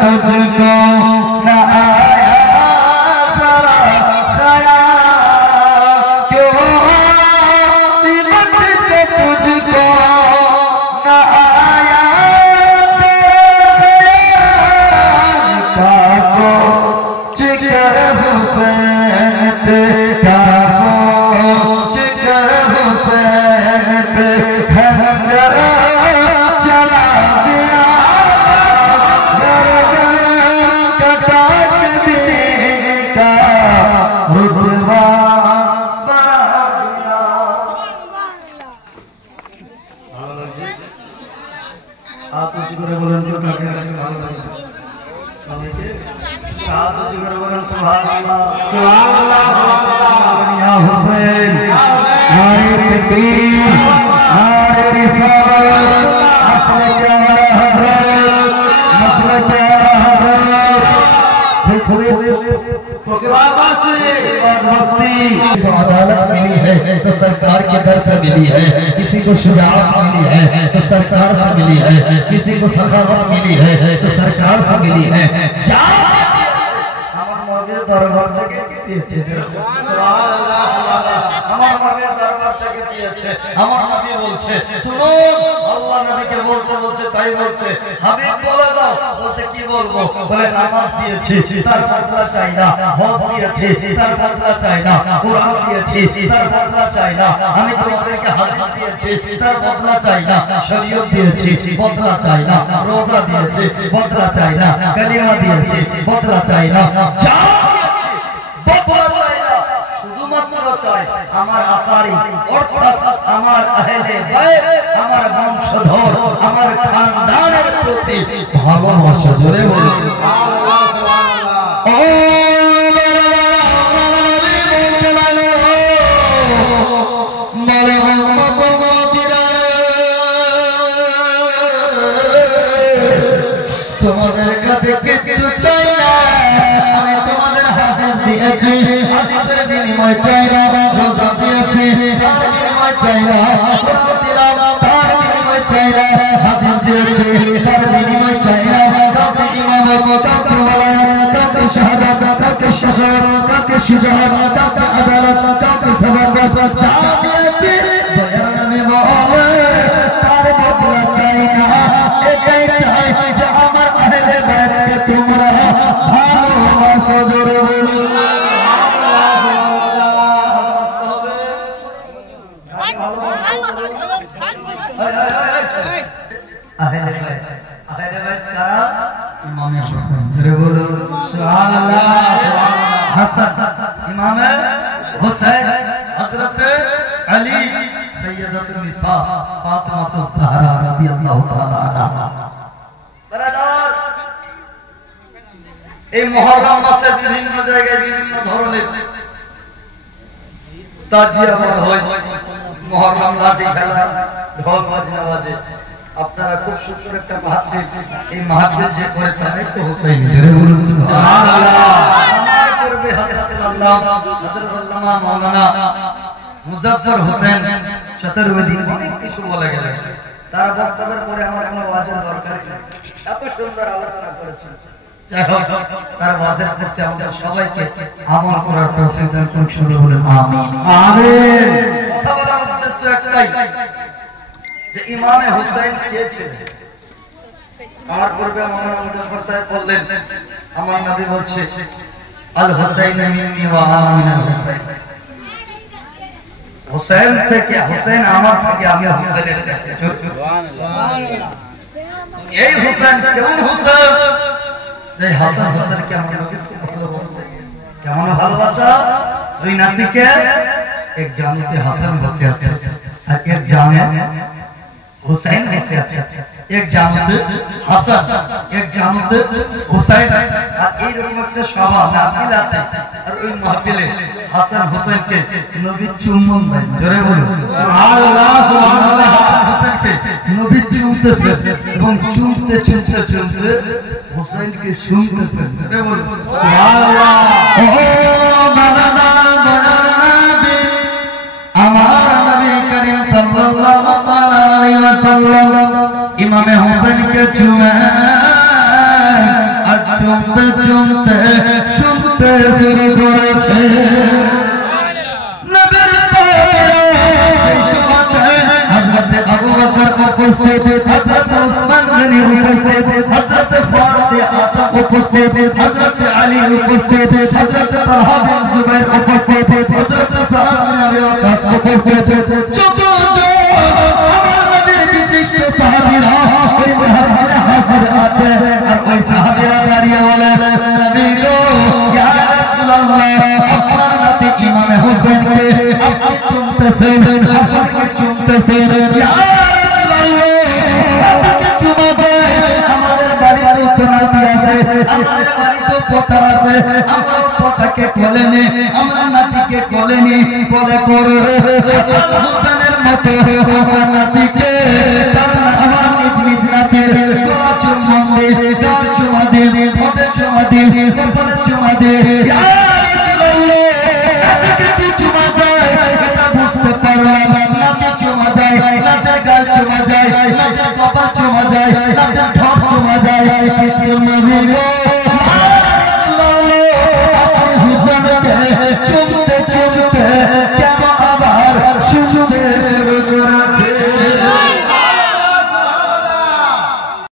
तुझको न आया जरा ख्याल क्यों सिमट के तुझको न आया जरा सोच कर हुसैन पे क्या सोच कर हुसैन पे खंजर चला दिया अदालत मिली है तो सरकार के दर से मिली है, किसी को शुजाअत मिली है तो सरकार से मिली है, किसी को सखावत मिली है तो सरकार से मिली है। दरबार থেকে দিয়েছে আমার নবীর দরবার থেকে দিয়েছে। আমার নবী বলছে শুনুন, আল্লাহ নবীকে বলতে বলছে তাই বলছে, হাবিব বলে দাও, বলছে কি বলবো, বলে নামাজ দিয়েছি তার বদলা চাই না, হজ দিয়েছি তার বদলা চাই না, কুরআন দিয়েছি তার বদলা চাই না, আমি তোমাদেরকে হাদিস দিয়েছি তার বদলা চাই না, শরীয়ত দিয়েছি বদলা চাই না, রোজা দিয়েছি বদলা চাই না, কালিমা দিয়েছি বদলা চাই না, শুধুমাত্র চাই আমার আকারি অর্থাৎ আমার আহলে বাইত, আমার বংশধর, আমার খানদানের প্রতি ভালোবাসা। জোরে বলুন আল্লাহ সুবহানাল্লাহ। তোমাদের কাছে কিছু চাই না, আমি তোমাদের হাদিস দিয়েছি, হাদিসের বিনিময় চাই না, রোজা দিয়েছি তার বিনিময় চাই না, কোরআন দিলাম তার বিনিময় চাই না, হাদিস দিয়েছি তার বিনিময় চাই না, কাউকে ইমামত, কাউকে ওলায়াত, কাউকে শাহাদাত, কাউকে শাহাদাত, কাউকে শুজাআত, কাউকে আদালত, কাউকে সাবাত, যা দিয়েছি দয়ার নামে বলে তার বদলা চাই না। এটাই চাই যে আমার আহলে বাইতকে তোমরা ভালোবাসো। জোরে বলুন আহলে বাইত। আহলে বাইত কারা? ইমামে হাসান। জোরে বলুন সুবহানাল্লাহ। হাসান ইমামে হুসাইন, হযরত আলী, সাইয়্যিদাতুন নিসা ফাতিমাতুজ জাহরা রাদিয়াল্লাহু তাআলা আনহা। ব্রাদার, এই মুহররম মাসে বিভিন্ন জায়গায় বিভিন্ন ধরনের তাজিয়া হয়, মুহররম লাঠি খেলা, ঢোল বাজনা বাজে। আপনারা খুব সুন্দর একটা মাহফিল, এই মাহফিল যে করেছেন তো হুসাইন। জোরে বলুন সুবহানাল্লাহ। আমার করবে হযরত আল্লাহ হযরত আল্লামা মাওলানা মুজাফফর হোসেন চতুর্বেদী, অনেক কিছু বলে গেলেন। তার বক্তব্যের পরে আমার কোনো ওয়াজের দরকার নেই, এত সুন্দর আলোচনা করেছেন। যাই হোক, তার ওয়াজের প্রতি আমাদের সবাইকে আমল করার তৌফিক দান করুন। শুরু বলুন আমিন আমিন। কথা বলার উদ্দেশ্য একটাই যে ইমামে হুসাইন কে ছিলেন। আমার পূর্বে মাওলানা মুজাফফর সাহেব বললেন, আমার নবী বলছে আল হুসাইন মিন্নি ওয়া আনা মিনাল হুসাইন। হুসাইন থেকে, হুসাইন আমার থেকে, আমি হুসাইনের থেকে। সুবহানাল্লাহ। এই হুসাইন কেমন হুসাইন? এই হাসান হুসাইনকে আমার নবী খুব ভালোবাসেন। কেমন ভালোবাসা? ওই নাতিকে এক জামিতে হাসান বসে আছে আর এক জামে হুসাইন বসে আছে, এক জামাতে হাসান, এক জামাতে হুসাইন। আর এইরকম একটা সভা মাহফিল আছে, আর ওই মাহফিলে হাসান হুসাইনকে নবী চুম্বন দেন। জোরে বলুন সুবহানাল্লাহ সুবহানাল্লাহ। হাসান হুসাইনকে নবী চুমতেছে এবং চুমতে চুমতে চুমতে হুসাইনকে শুনতেছেন। জোরে বলুন সুবহানাল্লাহ। ও বাবা নবী, আমার নবী করিম সাল্লাল্লাহু আলাইহি ওয়াসাল্লাম ইমামে হুসাইনকে চুমে চুমতে চুমতে শুরু করেছে নবীর হযরত আবু বকর উপস্থিত হযরত উসমান গনি উপস্থিত হযরত ফাতিমা উপস্থিত হযরত আলী উপস্থিত হযরত তালহা বিন জুবাইর উপস্থিত হযরত সাদ বিন আবি ওয়াক্কাস উপস্থিত চুচু আমার নবীর বিশিষ্ট সাহাবীরা ওই মহল্লায় হাজির আছে আর ওই সাহাবীরা দাঁড়িয়ে বলে নবী গো ইয়া রাসূলুল্লাহ আপনার নাতি ইমাম হোসেনকে আপনি চুমতেছেন হাসানকে চুমতেছেন ইয়া আমাদের বাড়িতে পোতা আছে আমরা পোতাকে কোলে নে আমরা নাতিকে কোলে নি কোলে করে হাসান হোসেনের মতো